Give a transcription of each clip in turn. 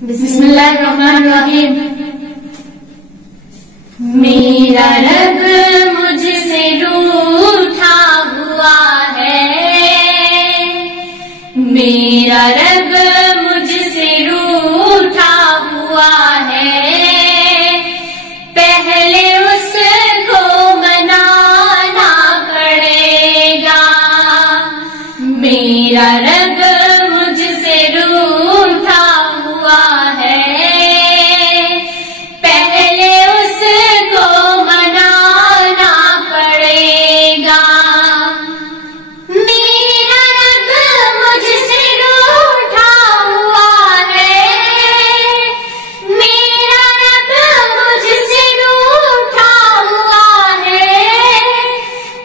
बिस्मिल्लाहिर्रहमानिर्रहीम। मेरा रब मुझसे रूठा हुआ है, मेरा रब मुझसे रूठा हुआ है। पहले उसको मनाना पड़ेगा। मेरा रब मुझसे रूठा हुआ है, पहले उसको मनाना पड़ेगा। मेरा रब मुझसे रूठा हुआ है, मेरा रब मुझसे रूठा हुआ है।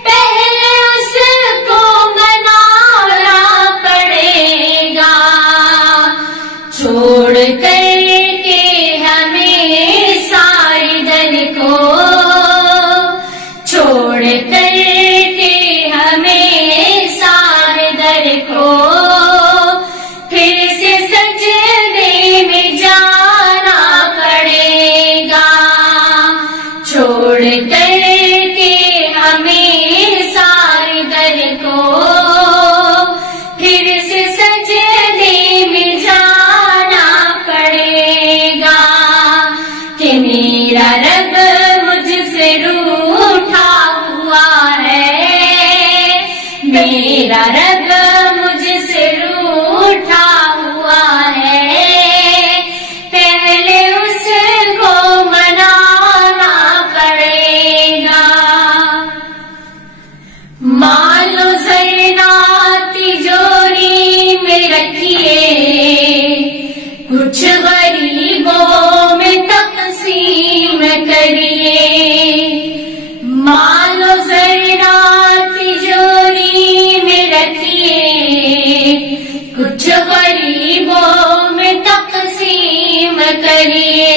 पहले उसको मनाना पड़ेगा। छोड़ करके हमें सारे दर को, छोड़ करके हमें सारे दर को, फिर से सजदे में जाना पड़ेगा। छोड़ करके हमें सारे दर को, फिर से सजदे में जाना पड़ेगा। कि मेरा रब मुझसे रूठा हुआ है, मेरा रब मुझसे रूठा हुआ है। पहले उसको मनाना पड़ेगा। मान लो ज़रा तिजोरी में रखिए, कुछ गरीबों में तक़सीम करिए। मान लो ज़रा तिजोरी में रखिए, कुछ गरीबों में तक़सीम करिए।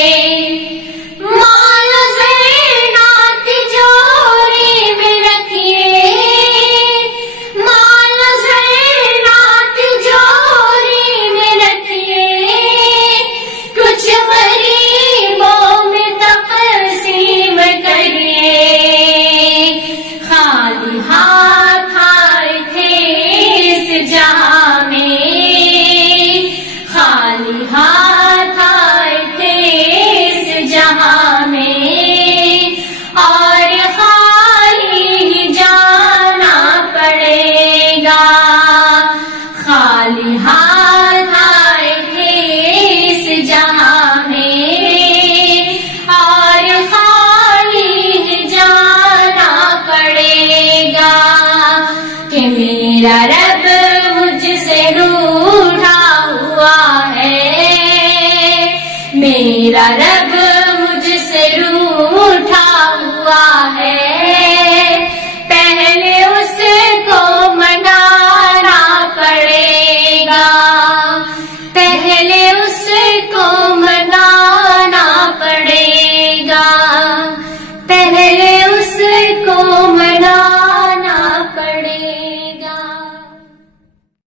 मान लो ज़रा तिजोरी में रखिए, मान लो ज़रा तिजोरी में रखिए, कुछ गरीबों में तक़सीम करिए। खाली हाथ आए थे इस जहां में, खाली हाथ आए थे इस जहां में, और खाली ही जाना पड़ेगा। खाली हाथ आए थे इस जहां में, और खाली ही जाना पड़ेगा। कि मेरा रब मुझसे रूठा हुआ है, मेरा रब